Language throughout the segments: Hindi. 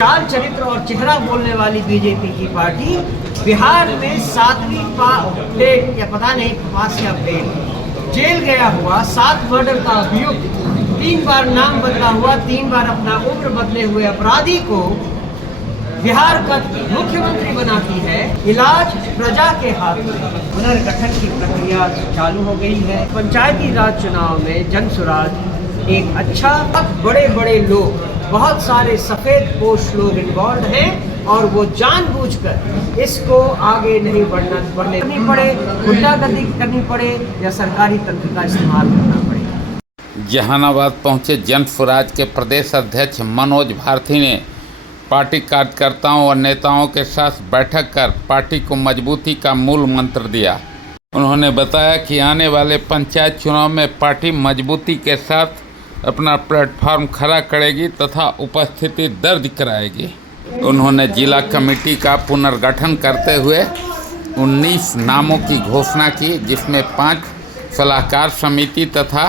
चाल चरित्र और चेहरा बोलने वाली बीजेपी की पार्टी बिहार में 7वीं प्लेट या पता नहीं पास या प्लेट जेल गया हुआ 7 मर्डर का अभियुक्त 3 बार नाम बदला हुआ 3 बार अपना उम्र बदले हुए अपराधी को बिहार का मुख्यमंत्री बनाती है। इलाज प्रजा के हाथ में। पुनर्गठन की प्रक्रिया चालू हो गई है। पंचायती राज चुनाव में जनसुराज एक अच्छा, बड़े बड़े लोग, बहुत सारे सफेद पोश लोग इन्वॉल्व हैं और वो जानबूझकर इसको आगे नहीं बढ़ने पड़े, गुंडागर्दी करनी पड़े या सरकारी तंत्र का इस्तेमाल करना पड़े। जहानाबाद पहुंचे जनसुराज के प्रदेश अध्यक्ष मनोज भारती ने पार्टी कार्यकर्ताओं और नेताओं के साथ बैठक कर पार्टी को मजबूती का मूल मंत्र दिया। उन्होंने बताया कि आने वाले पंचायत चुनाव में पार्टी मजबूती के साथ अपना प्लेटफॉर्म खड़ा करेगी तथा उपस्थिति दर्ज कराएगी। उन्होंने जिला कमेटी का पुनर्गठन करते हुए 19 नामों की घोषणा की, जिसमें 5 सलाहकार समिति तथा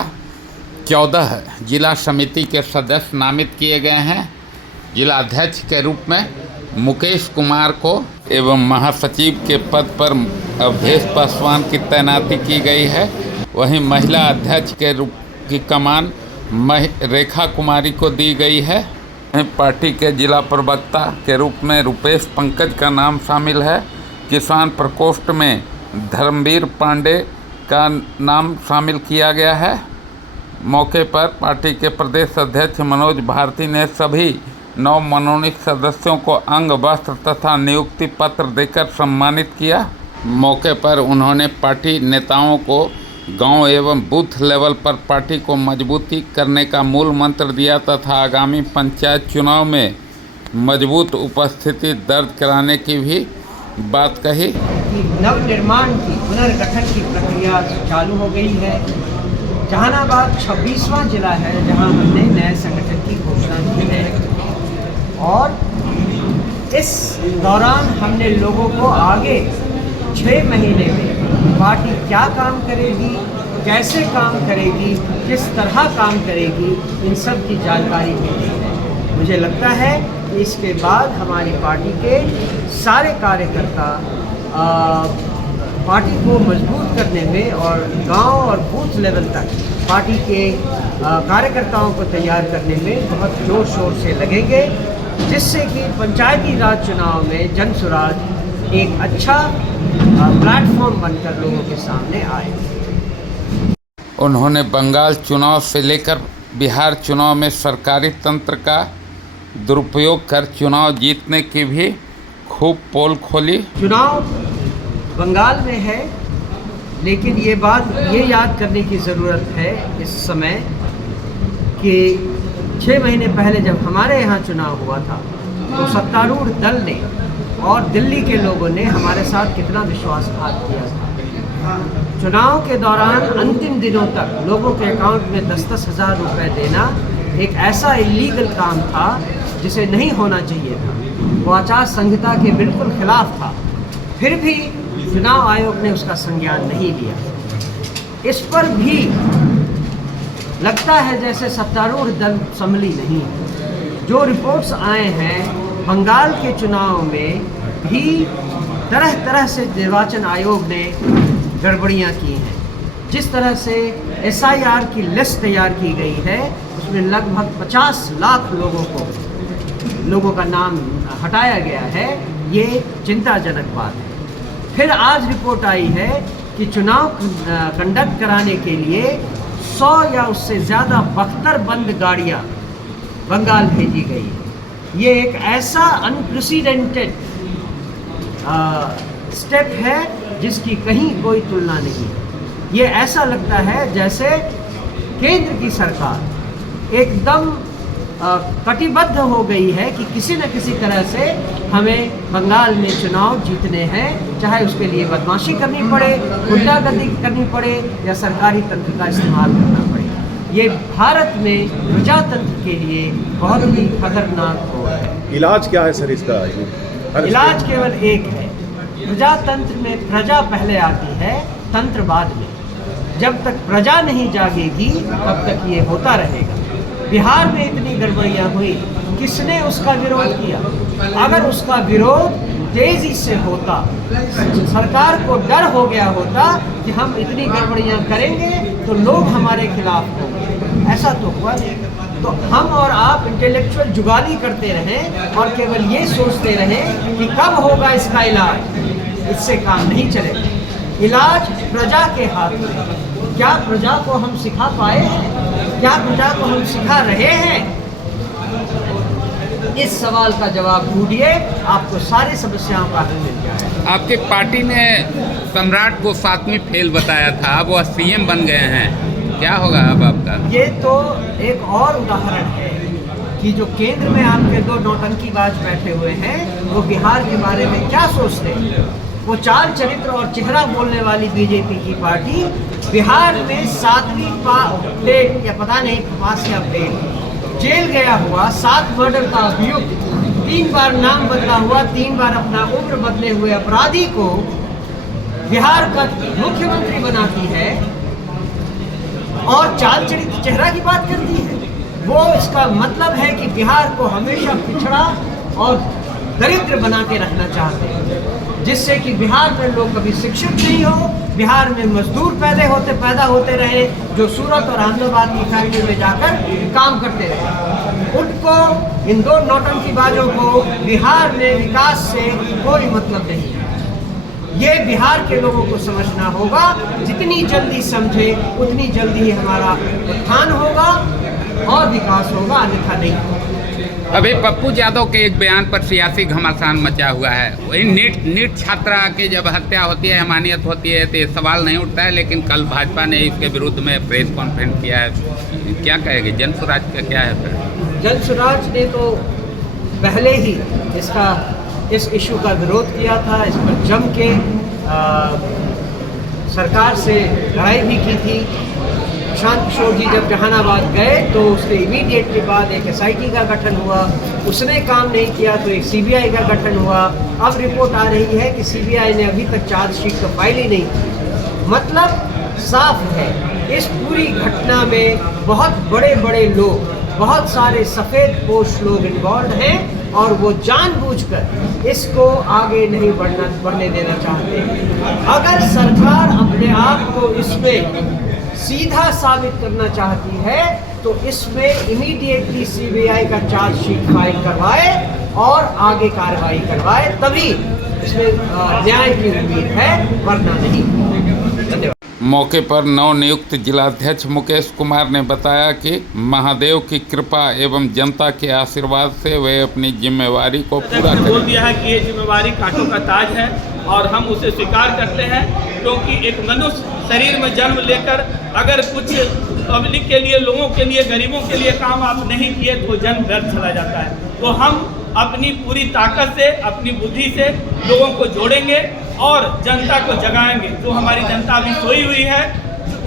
14 जिला समिति के सदस्य नामित किए गए हैं। जिला अध्यक्ष के रूप में मुकेश कुमार को एवं महासचिव के पद पर अवधेश पासवान की तैनाती की गई है। वहीं महिला अध्यक्ष के रूप की कमान रेखा कुमारी को दी गई है। वहीं पार्टी के जिला प्रवक्ता के रूप में रुपेश पंकज का नाम शामिल है। किसान प्रकोष्ठ में धर्मवीर पांडे का नाम शामिल किया गया है। मौके पर पार्टी के प्रदेश अध्यक्ष मनोज भारती ने सभी 9 मनोनीत सदस्यों को अंग वस्त्र तथा नियुक्ति पत्र देकर सम्मानित किया। मौके पर उन्होंने पार्टी नेताओं को गांव एवं बूथ लेवल पर पार्टी को मजबूती करने का मूल मंत्र दिया तथा आगामी पंचायत चुनाव में मजबूत उपस्थिति दर्ज कराने की भी बात कही। नवनिर्माण की पुनर्गठन की प्रक्रिया चालू हो गई है। जहानाबाद 26वां जिला है जहां हमने नए संगठन की घोषणा की है और इस दौरान हमने लोगों को आगे 6 महीने में पार्टी क्या काम करेगी, कैसे काम करेगी, किस तरह काम करेगी, इन सब की जानकारी मिली है। मुझे लगता है कि इसके बाद हमारी पार्टी के सारे कार्यकर्ता पार्टी को मजबूत करने में और गांव और बूथ लेवल तक पार्टी के कार्यकर्ताओं को तैयार करने में बहुत जोर शोर से लगेंगे, जिससे कि पंचायती राज चुनाव में जनसुराज एक अच्छा प्लेटफॉर्म बनकर लोगों के सामने आए। उन्होंने बंगाल चुनाव से लेकर बिहार चुनाव में सरकारी तंत्र का दुरुपयोग कर चुनाव जीतने की भी खूब पोल खोली। चुनाव बंगाल में है, लेकिन ये बात ये याद करने की ज़रूरत है इस समय कि 6 महीने पहले जब हमारे यहाँ चुनाव हुआ था तो सत्तारूढ़ दल ने और दिल्ली के लोगों ने हमारे साथ कितना विश्वासघात किया था। चुनाव के दौरान अंतिम दिनों तक लोगों के अकाउंट में 10-10 हज़ार रुपये देना एक ऐसा इलीगल काम था जिसे नहीं होना चाहिए था। वो आचार संहिता के बिल्कुल खिलाफ था। फिर भी चुनाव आयोग ने उसका संज्ञान नहीं लिया। इस पर भी लगता है जैसे सत्तारूढ़ दल संभली नहीं। जो रिपोर्ट्स आए हैं बंगाल के चुनाव में भी तरह तरह से निर्वाचन आयोग ने गड़बड़ियां की हैं। जिस तरह से SIR की लिस्ट तैयार की गई है उसमें लगभग 50 लाख लोगों का नाम हटाया गया है। ये चिंताजनक बात है। फिर आज रिपोर्ट आई है कि चुनाव कंडक्ट कराने के लिए 100 या उससे ज़्यादा 72 बंद गाड़ियाँ बंगाल भेजी गई है। ये एक ऐसा अनप्रेसिडेंटेड स्टेप है जिसकी कहीं कोई तुलना नहीं है। ये ऐसा लगता है जैसे केंद्र की सरकार एकदम कटिबद्ध हो गई है कि किसी न किसी तरह से हमें बंगाल में चुनाव जीतने हैं, चाहे उसके लिए बदमाशी करनी पड़े, गुंडागर्दी करनी पड़े या सरकारी तंत्र का इस्तेमाल करना पड़े। ये भारत में प्रजातंत्र के लिए बहुत ही खतरनाक हो है। इलाज क्या है सर इसका? इलाज केवल एक है। प्रजातंत्र में प्रजा पहले आती है, तंत्र बाद में। जब तक प्रजा नहीं जागेगी तब तक ये होता रहेगा। बिहार में इतनी गड़बड़ियां हुई, किसने उसका विरोध किया? अगर उसका विरोध तेजी से होता, सरकार को डर हो गया होता कि हम इतनी गड़बड़ियां करेंगे तो लोग हमारे खिलाफ होंगे, ऐसा तो हुआ नहीं। तो हम और आप इंटेलेक्चुअल जुगाली करते रहें और केवल ये सोचते रहें कि कब होगा इसका इलाज, इससे काम नहीं चलेगा। इलाज प्रजा के हाथ में। क्या प्रजा को हम सिखा पाए हैं? क्या प्रजा को हम सिखा रहे हैं? इस सवाल का जवाब ढूंढिए, आपको सारी समस्याओं का हल मिल जाएगा। आपकी पार्टी ने सम्राट को 7वीं फेल बताया था, अब वह सीएम बन गए हैं, क्या होगा अब आपका? ये तो एक और उदाहरण है कि जो केंद्र में आपके दो नौटंकीबाज बैठे हुए हैं वो बिहार के बारे में क्या सोचते हैं। वो चाल चरित्र और चेहरा बोलने वाली बीजेपी की पार्टी बिहार में 7वीं फेल या पता नहीं पास या फेल, जेल गया हुआ, 7 मर्डर का अभियुक्त, 3 बार नाम बदला हुआ, 3 बार अपना उम्र बदले हुए अपराधी को बिहार का मुख्यमंत्री बनाती है और चाल चरित्र चेहरा की बात करती है। वो इसका मतलब है कि बिहार को हमेशा पिछड़ा और दरिद्र बना के रखना चाहते हैं, जिससे कि बिहार में लोग कभी शिक्षित नहीं हो, बिहार में मजदूर पैदा होते रहे जो सूरत और अहमदाबाद की फैक्ट्री में जाकर काम करते रहे। उनको, इन दो नौटंकीबाजों को बिहार में विकास से कोई मतलब नहीं है। ये बिहार के लोगों को समझना होगा, जितनी जल्दी समझे उतनी जल्दी ही हमारा उत्थान होगा और विकास होगा, अन्यथा नहीं होगा। अभी पप्पू यादव के एक बयान पर सियासी घमासान मचा हुआ है। वही नीट छात्रा की जब हत्या होती है, अमानियत होती है, तो ये सवाल नहीं उठता है, लेकिन कल भाजपा ने इसके विरुद्ध में प्रेस कॉन्फ्रेंस किया है। क्या कहेंगे, जन स्वराज का क्या है फिर? जन स्वराज ने तो पहले ही इस इशू का विरोध किया था, इस पर जम के सरकार से लड़ाई भी की थी। प्रशांत किशोर जी जब जहानाबाद गए तो उसके इमीडिएटली बाद एक SIT का गठन हुआ, उसने काम नहीं किया तो एक CBI का गठन हुआ। अब रिपोर्ट आ रही है कि CBI ने अभी तक चार्जशीट तो फाइल ही नहीं की। मतलब साफ है, इस पूरी घटना में बहुत बड़े बड़े लोग, बहुत सारे सफ़ेद पोश लोग इन्वॉल्व हैं और वो जानबूझकर इसको आगे नहीं बढ़ने देना चाहते। अगर सरकार अपने आप को इसमें सीधा साबित करना चाहती है तो इसमें इमीडिएटली CBI का चार्जशीट फाइल करवाए और आगे कार्रवाई करवाए, तभी इसमें न्याय की उम्मीद है, वरना नहीं। धन्यवाद। मौके पर नवनियुक्त जिलाध्यक्ष मुकेश कुमार ने बताया कि महादेव की कृपा एवं जनता के आशीर्वाद से वे अपनी जिम्मेवारी को पूरा बोल दिया है कि ये जिम्मेवारी कांटों का ताज है और हम उसे स्वीकार करते हैं, क्योंकि एक मनुष्य शरीर में जन्म लेकर अगर कुछ पब्लिक के लिए, लोगों के लिए, गरीबों के लिए काम आप नहीं किए तो जन्म व्यर्थ चला जाता है। तो हम अपनी पूरी ताकत से, अपनी बुद्धि से लोगों को जोड़ेंगे और जनता को जगाएंगे। जो हमारी जनता अभी सोई हुई है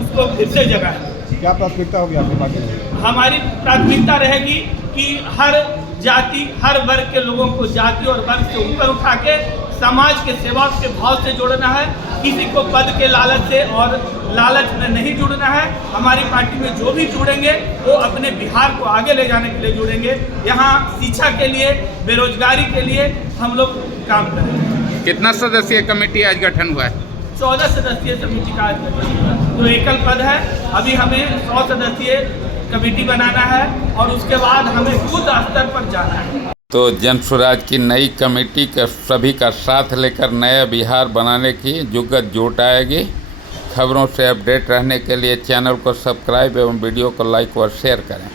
उसको फिर से जगाएंगे। क्या प्राथमिकता होगी आपकी पार्टी में? हमारी प्राथमिकता रहेगी कि हर जाति, हर वर्ग के लोगों को जाति और वर्ग से ऊपर उठा के समाज के सेवा के भाव से जोड़ना है। किसी को पद के लालच से और लालच में नहीं जुड़ना है। हमारी पार्टी में जो भी जुड़ेंगे वो अपने बिहार को आगे ले जाने के लिए जुड़ेंगे। यहाँ शिक्षा के लिए, बेरोजगारी के लिए हम लोग काम करेंगे। कितना सदस्यीय कमेटी आज गठन हुआ है? 14 सदस्यीय समिति का आज गठन हुआ है। जो एकल पद है, अभी हमें 100 सदस्यीय कमेटी बनाना है और उसके बाद हमें बूथ स्तर पर जाना है। तो जन स्वराज की नई कमेटी का सभी का साथ लेकर नया बिहार बनाने की जुगत जुटाएगी। खबरों से अपडेट रहने के लिए चैनल को सब्सक्राइब एवं वीडियो को लाइक और शेयर करें।